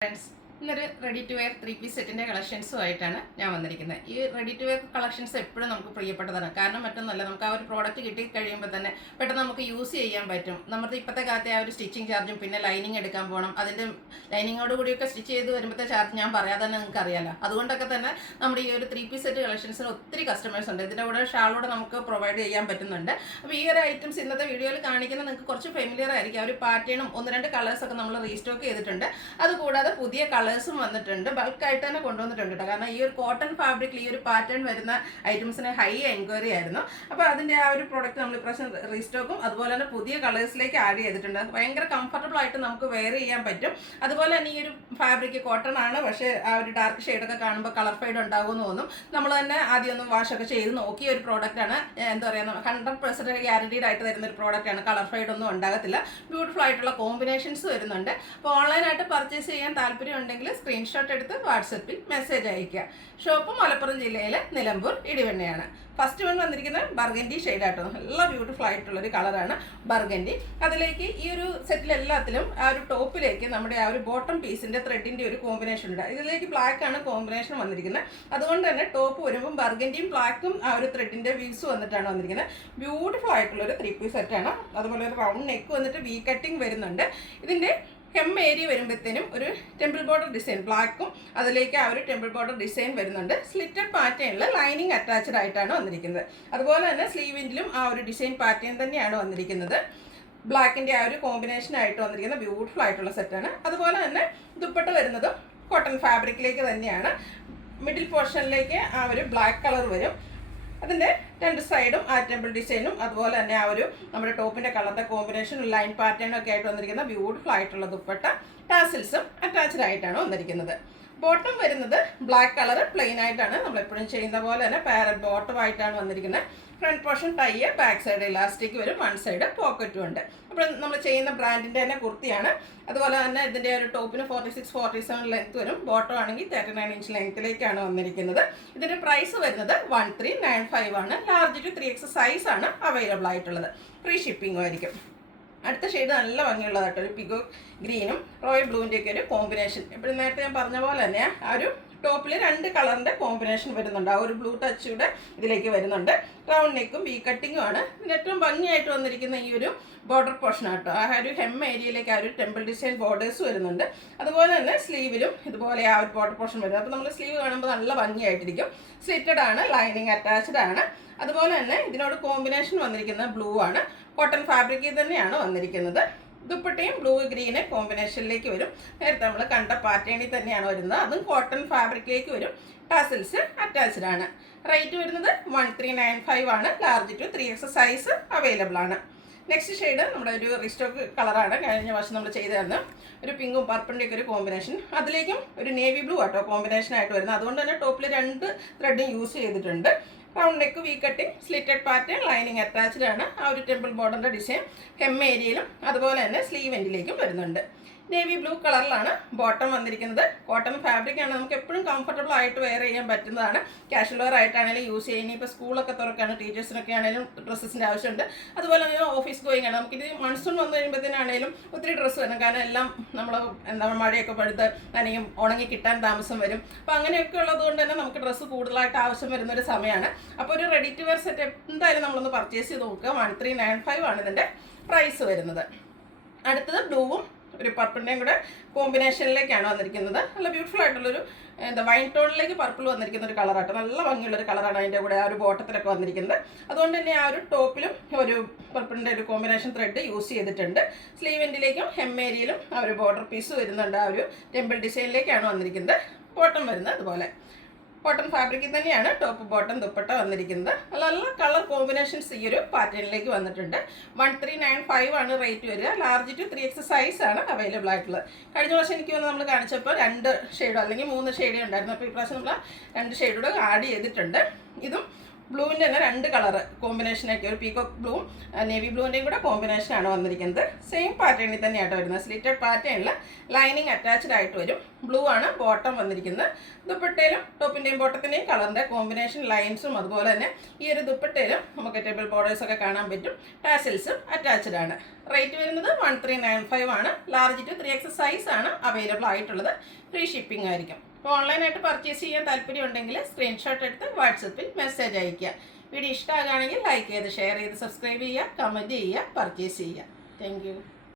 Friends, ഇന്നൊരു ready to wear 3 piece സെറ്റിൻ്റെ കളക്ഷൻസുമായിട്ടാണ് ഞാൻ വന്നിരിക്കുന്നത്. ഈ റെഡി ടു വെയർ കളക്ഷൻസ് എപ്പോഴും നമുക്ക് പ്രിയപ്പെട്ടതാണ്. കാരണം മറ്റൊന്നല്ല, നമുക്ക് ആ ഒരു പ്രോഡക്റ്റ് കിട്ടി കഴിയുമ്പോൾ തന്നെ പെട്ടെന്ന് നമുക്ക് യൂസ് ചെയ്യാൻ പറ്റും. നമ്മുടെ ഇപ്പോഴത്തെ കാലത്തെ ആ ഒരു സ്റ്റിച്ചിങ് ചാർജും പിന്നെ ലൈനിങ് എടുക്കാൻ പോകണം, അതിൻ്റെ ലൈനിങ്ങോട് കൂടിയൊക്കെ സ്റ്റിച്ച് ചെയ്ത് വരുമ്പോഴത്തെ ചാർജ് ഞാൻ പറയാതെ തന്നെ നിങ്ങൾക്ക് അറിയാമല്ലോ. അതുകൊണ്ടൊക്കെ തന്നെ നമ്മുടെ ഈ ഒരു 3 പീസ് സെറ്റ് കളക്ഷൻസിന് ഒത്തിരി കസ്റ്റമേഴ്സ് ഉണ്ട്. ഇതിൻ്റെ കൂടെ ഷാളോടെ നമുക്ക് പ്രൊവൈഡ് ചെയ്യാൻ പറ്റുന്നുണ്ട്. അപ്പോൾ ഈ ഒരു ഐറ്റംസ് ഇന്നത്തെ വീഡിയോയിൽ കാണിക്കുന്നത് നിങ്ങൾക്ക് കുറച്ച് ഫെമിലിയർ ആയിരിക്കും. ആ ഒരു പാറ്റേണും 1-2 കളേഴ്സൊക്കെ നമ്മൾ റീസ്റ്റോക്ക് ചെയ്തിട്ടുണ്ട്. അതുകൂടാതെ പുതിയ കളേഴ്സും വന്നിട്ടുണ്ട്. ബൾക്കായിട്ട് തന്നെ കൊണ്ടുവന്നിട്ടുണ്ട് കേട്ടോ. കാരണം ഈ ഒരു കോട്ടൺ ഫാബ്രിക്കിൽ ഈ ഒരു പാറ്റേൺ വരുന്ന ഐറ്റംസിന് ഹൈ എൻക്വയറി ആയിരുന്നു. അപ്പോൾ അതിൻ്റെ ആ ഒരു പ്രോഡക്റ്റ് നമ്മൾ ഇപ്രാവശ്യം റീസ്റ്റോക്കും അതുപോലെ തന്നെ പുതിയ കളേഴ്സിലേക്ക് ആഡ് ചെയ്തിട്ടുണ്ട്. ഭയങ്കര കംഫർട്ടബിൾ ആയിട്ട് നമുക്ക് വെയർ ചെയ്യാൻ പറ്റും. അതുപോലെ തന്നെ ഈ ഒരു ഫാബ്രിക് കോട്ടൺ ആണ്, പക്ഷേ ആ ഒരു ഡാർക്ക് ഷെയ്ഡൊക്കെ കാണുമ്പോൾ കളർ ഫെയ്ഡ് ഉണ്ടാകുമെന്ന് തോന്നും. നമ്മൾ തന്നെ ആദ്യം ഒന്ന് വാഷൊക്കെ ചെയ്ത് നോക്കിയ ഒരു പ്രോഡക്റ്റാണ്. എന്താ പറയുക, 100% ഗ്യാരണ്ടീഡ് ആയിട്ട് തരുന്ന ഒരു പ്രോഡക്റ്റാണ്. കളർ ഫെയ്ഡ് ഒന്നും ഉണ്ടാകത്തില്ല. ബ്യൂട്ടിഫുൾ ആയിട്ടുള്ള കോമ്പിനേഷൻസ് വരുന്നുണ്ട്. അപ്പോൾ ഓൺലൈനായിട്ട് പർച്ചേസ് ചെയ്യാൻ താല്പര്യം ഉണ്ടെങ്കിൽ സ്ക്രീൻഷോട്ട് എടുത്ത് വാട്സപ്പിൽ മെസ്സേജ് അയയ്ക്കുക. ഷോപ്പ് മലപ്പുറം ജില്ലയിലെ നിലമ്പൂർ ഇടിവണ്ണയാണ്. ഫസ്റ്റ് വൺ വന്നിരിക്കുന്നത് ബർഗൻഡി ഷെയ്ഡാട്ടോ. നല്ല ബ്യൂട്ടിഫുൾ ആയിട്ടുള്ളൊരു കളറാണ് ബർഗൻഡി. അതിലേക്ക് ഈ ഒരു സെറ്റിലെല്ലാത്തിലും ആ ഒരു ടോപ്പിലേക്ക് നമ്മുടെ ആ ഒരു ബോട്ടം പീസിൻ്റെ ത്രെഡിൻ്റെ ഒരു കോമ്പിനേഷൻ ഉണ്ട്. ഇതിലേക്ക് ബ്ലാക്ക് ആണ് കോമ്പിനേഷൻ വന്നിരിക്കുന്നത്. അതുകൊണ്ട് തന്നെ ടോപ്പ് വരുമ്പം ബർഗൻഡിയും ബ്ലാക്കും ആ ഒരു ത്രെഡിൻ്റെ വീവ്സ് വന്നിട്ടാണ് വന്നിരിക്കുന്നത്. ബ്യൂട്ടിഫുൾ ആയിട്ടുള്ളൊരു 3 പീസ് സെറ്റാണ്. അതുപോലെ ഒരു റൗണ്ട് നെക്ക് വന്നിട്ട് വി കട്ടിങ് വരുന്നുണ്ട്. ഇതിൻ്റെ ഹെം ഏരിയ വരുമ്പോഴത്തേനും ഒരു ടെമ്പിൾ ബോർഡർ ഡിസൈൻ ബ്ലാക്കും അതിലേക്ക് ആ ഒരു ടെമ്പിൾ ബോർഡർ ഡിസൈൻ വരുന്നുണ്ട്. സ്ലിറ്റഡ് പാറ്റേണിൽ ലൈനിങ് അറ്റാച്ച്ഡ് ആയിട്ടാണ് വന്നിരിക്കുന്നത്. അതുപോലെ തന്നെ സ്ലീവിൻ്റിലും ആ ഒരു ഡിസൈൻ പാറ്റേൺ തന്നെയാണ് വന്നിരിക്കുന്നത്. ബ്ലാക്കിൻ്റെ ആ ഒരു കോമ്പിനേഷൻ ആയിട്ട് വന്നിരിക്കുന്ന ബ്യൂട്ടിഫുൾ ആയിട്ടുള്ള സെറ്റാണ്. അതുപോലെ തന്നെ ദുപ്പട്ട വരുന്നതും കോട്ടൺ ഫാബ്രിക്കിലേക്ക് തന്നെയാണ്. മിഡിൽ പോർഷനിലേക്ക് ആ ഒരു ബ്ലാക്ക് കളർ വരും. അതിൻ്റെ 2 സൈഡും ആ ടെമ്പിൾ ഡിസൈനും അതുപോലെ തന്നെ ആ ഒരു നമ്മുടെ ടോപ്പിൻ്റെ കളറിൻ്റെ കോമ്പിനേഷനും ലൈൻ പാറ്റേണും ഒക്കെ ആയിട്ട് വന്നിരിക്കുന്ന ബ്യൂട്ടിഫുൾ ആയിട്ടുള്ള ദുപ്പട്ട ടാസിൽസും അറ്റാച്ച്ഡ് ആയിട്ടാണ് വന്നിരിക്കുന്നത്. ബോട്ടം വരുന്നത് ബ്ലാക്ക് കളർ പ്ലെയിൻ ആയിട്ടാണ്, നമ്മളെപ്പോഴും ചെയ്യുന്ന പോലെ തന്നെ പാരറ്റ് ബോട്ടം ആയിട്ടാണ് വന്നിരിക്കുന്നത്. Front portion tie, back side elastic വരും, 1 സൈഡ് പോക്കറ്റും ഉണ്ട്. അപ്പോൾ നമ്മൾ ചെയ്യുന്ന ബ്രാൻഡിൻ്റെ തന്നെ കുർത്തിയാണ്. അതുപോലെ തന്നെ ഇതിൻ്റെ ഒരു ടോപ്പിന് 46-47 ലെങ്ത് വരും. ബോട്ടം ആണെങ്കിൽ 39 ഇഞ്ച് ലെങ്ത്തിലേക്കാണ് വന്നിരിക്കുന്നത്. ഇതിൻ്റെ പ്രൈസ് വരുന്നത് 1395 ആണ്. ലാർജ് ടു 3X സൈസ് ആണ് അവൈലബിൾ ആയിട്ടുള്ളത്. ഫ്രീ ഷിപ്പിംഗും ആയിരിക്കും. അടുത്ത ഷെയ്ഡ് നല്ല ഭംഗിയുള്ളതായിട്ട് ഒരു പിഗോ ഗ്രീനും റോയൽ ബ്ലൂവിൻ്റെയൊക്കെ ഒരു കോമ്പിനേഷൻ. എപ്പോഴും നേരത്തെ ഞാൻ പറഞ്ഞ പോലെ തന്നെ ആ ഒരു ടോപ്പിൽ 2 കളറിൻ്റെ കോമ്പിനേഷൻ വരുന്നുണ്ട്. ആ ഒരു ബ്ലൂ ടച്ച് കൂടെ ഇതിലേക്ക് വരുന്നുണ്ട്. റൗണ്ട് നെക്കും വി കട്ടിങ്ങും ആണ്. ഇതിന് ഏറ്റവും ഭംഗിയായിട്ട് വന്നിരിക്കുന്ന ഈ ഒരു ബോർഡർ പോർഷൻ ആട്ടോ. ആ ഒരു ഹെം ഏരിയയിലേക്ക് ആ ഒരു ടെമ്പിൾ ഡിസൈൻ ബോർഡേഴ്സ് വരുന്നുണ്ട്. അതുപോലെ തന്നെ സ്ലീവിലും ഇതുപോലെ ആ ഒരു ബോർഡർ പോർഷൻ വരും. അപ്പോൾ നമ്മൾ സ്ലീവ് കാണുമ്പോൾ നല്ല ഭംഗിയായിട്ടിരിക്കും. സ്ലിറ്റഡ് ആണ്, ലൈനിങ് അറ്റാച്ച്ഡ് ആണ്. അതുപോലെ തന്നെ ഇതിനോട് കോമ്പിനേഷൻ വന്നിരിക്കുന്നത് ബ്ലൂ ആണ്. കോട്ടൺ ഫാബ്രിക്കിൽ തന്നെയാണ് വന്നിരിക്കുന്നത്. ദുപ്പട്ടയും ബ്ലൂ ഗ്രീന് കോമ്പിനേഷനിലേക്ക് വരും. നേരത്തെ നമ്മൾ കണ്ട പാറ്റേണിൽ തന്നെയാണ് വരുന്നത്. അതും കോട്ടൺ ഫാബ്രിക്കിലേക്ക് വരും. ടാസിൽസ് അറ്റാച്ച്ഡ് ആണ്. റേറ്റ് വരുന്നത് 1395 ആണ്. Large to 3X size available ആണ്. നെക്സ്റ്റ് ഷെയ്ഡ് നമ്മുടെ ഒരു റിസ്റ്റോക്ക് കളറാണ്. കഴിഞ്ഞ വർഷം നമ്മൾ ചെയ്തായിരുന്നു. ഒരു പിങ്കും പർപ്പിളിൻ്റെയൊക്കെ ഒരു കോമ്പിനേഷൻ. അതിലേക്കും ഒരു നേവി ബ്ലൂ ആട്ടോ കോമ്പിനേഷൻ ആയിട്ട് വരുന്നത്. അതുകൊണ്ട് തന്നെ ടോപ്പിൽ 2 ത്രെഡും യൂസ് ചെയ്തിട്ടുണ്ട്. Round neck V cutting, slitted pattern, lining attached ആണ്. ആ ഒരു ടെമ്പിൾ ബോർഡറിൻ്റെ ഡിസൈൻ ഹെം ഏരിയയിലും അതുപോലെ തന്നെ സ്ലീവ് എൻഡിലേക്കും വരുന്നുണ്ട്. നേവി ബ്ലൂ കളറിലാണ് ബോട്ടം വന്നിരിക്കുന്നത്. കോട്ടൺ ഫാബ്രിക് ആണ്, നമുക്ക് എപ്പോഴും കംഫർട്ടബിൾ ആയിട്ട് വെയർ ചെയ്യാൻ പറ്റുന്നതാണ്. കാഷ്വൽ വെയർ ആയിട്ടാണെങ്കിലും യൂസ് ചെയ്യുന്നത്. ഇപ്പോൾ സ്കൂളൊക്കെ തുറക്കാണ്, ടീച്ചേഴ്സിനൊക്കെ ആണെങ്കിലും ഡ്രസ്സസിൻ്റെ ആവശ്യമുണ്ട്. അതുപോലെ തന്നെ ഓഫീസ് ഗോയിങ് ആണ്. നമുക്കിത് മൺസൂൺ വന്നു കഴിയുമ്പോഴത്തേനാണെങ്കിലും ഒത്തിരി ഡ്രസ്സ് വരും. കാരണം എല്ലാം നമ്മൾ മഴയൊക്കെ പഴുത്ത് നനയും, ഉണങ്ങി കിട്ടാൻ താമസം വരും. അപ്പോൾ അങ്ങനെയൊക്കെ ഉള്ളതുകൊണ്ട് തന്നെ നമുക്ക് ഡ്രസ്സ് കൂടുതലായിട്ട് ആവശ്യം വരുന്നൊരു സമയമാണ്. അപ്പോൾ ഒരു റെഡി ടു വെയർ സെറ്റ് എന്തായാലും നമ്മളൊന്ന് പർച്ചേസ് ചെയ്ത് നോക്കുക. 1395 ആണ് ഇതിൻ്റെ പ്രൈസ് വരുന്നത്. അടുത്തത് ബ്ലൂവും ഒരു പർപ്പിളിൻ്റെയും കൂടെ കോമ്പിനേഷനിലേക്കാണ് വന്നിരിക്കുന്നത്. നല്ല ബ്യൂട്ടിഫുൾ ആയിട്ടുള്ളൊരു വൈൻ ടോണിലേക്ക് പർപ്പിൾ വന്നിരിക്കുന്ന ഒരു കളറാട്ടോ. നല്ല ഭംഗിയുള്ളൊരു കളറാണ് അതിൻ്റെ കൂടെ ആ ഒരു ബോട്ടത്തിലൊക്കെ വന്നിരിക്കുന്നത്. അതുകൊണ്ട് തന്നെ ആ ഒരു ടോപ്പിലും ഒരു പർപ്പിളിൻ്റെ ഒരു കോമ്പിനേഷൻ ത്രെഡ് യൂസ് ചെയ്തിട്ടുണ്ട്. സ്ലീവ് എൻഡിലേക്കും ഹെം ഏരിയയിലും ആ ഒരു ബോർഡർ പീസ് വരുന്നുണ്ട്. ആ ഒരു ടെമ്പിൾ ഡിസൈനിലേക്കാണ് വന്നിരിക്കുന്നത്. ബോട്ടം വരുന്നത് അതുപോലെ കോട്ടൺ ഫാബ്രിക്കിൽ തന്നെയാണ് ടോപ്പ് ബോട്ടം ദുപ്പട്ട വന്നിരിക്കുന്നത്. നല്ല കളർ കോമ്പിനേഷൻസ് ഈ ഒരു പാറ്റേണിലേക്ക് വന്നിട്ടുണ്ട്. 1395 ആണ് റേറ്റ് വരിക. ലാർജ് ടു 3X സൈസ് ആണ് അവൈലബിൾ ആയിട്ടുള്ളത്. കഴിഞ്ഞ വർഷം എനിക്ക് വന്ന് നമ്മൾ കാണിച്ചപ്പോൾ 2 ഷെയ്ഡോ അല്ലെങ്കിൽ 3 ഷെയ്ഡേ ഉണ്ടായിരുന്നു. അപ്പോൾ ഇപ്രാവശ്യം നമ്മൾ 2 ഷെയ്ഡൂടെ ആഡ് ചെയ്തിട്ടുണ്ട്. ഇതും ബ്ലൂവിൻ്റെ തന്നെ 2 കളറ് കോമ്പിനേഷനൊക്കെ, ഒരു പീകോക്ക് ബ്ലൂവും നേവി ബ്ലൂവിൻ്റെയും കൂടെ കോമ്പിനേഷനാണ് വന്നിരിക്കുന്നത്. സെയിം പാറ്റേണിൽ തന്നെയായിട്ട് വരുന്നത്. സ്ലിറ്റഡ് പാറ്റേണിൽ ലൈനിങ് അറ്റാച്ച്ഡ് ആയിട്ട് വരും. ബ്ലൂ ആണ് ബോട്ടം വന്നിരിക്കുന്നത്. ദുപ്പട്ടയിലും ടോപ്പിൻ്റെയും ബോട്ടത്തിൻ്റെയും കളറിൻ്റെ കോമ്പിനേഷൻ ലൈൻസും അതുപോലെ തന്നെ ഈ ഒരു ദുപ്പട്ടയിലും നമുക്ക് ടേബിൾ ബോർഡേഴ്സൊക്കെ കാണാൻ പറ്റും. ടാസിൽസും അറ്റാച്ച്ഡ് ആണ്. റേറ്റ് വരുന്നത് 1395 ആണ്. ലാർജ് ടു 3X സൈസാണ് അവൈലബിൾ ആയിട്ടുള്ളത്. ഫ്രീ ഷിപ്പിംഗ് ആയിരിക്കും. അപ്പോൾ ഓൺലൈനായിട്ട് പർച്ചേസ് ചെയ്യാൻ താല്പര്യമുണ്ടെങ്കിൽ സ്ക്രീൻഷോട്ട് എടുത്ത് വാട്സപ്പിൽ മെസ്സേജ് അയയ്ക്കുക. വീഡിയോ ഇഷ്ടമാകുകയാണെങ്കിൽ ലൈക്ക് ചെയ്ത് ഷെയർ ചെയ്ത് സബ്സ്ക്രൈബ് ചെയ്യുക, കമൻറ്റ് ചെയ്യുക, പർച്ചേസ് ചെയ്യുക. Thank you.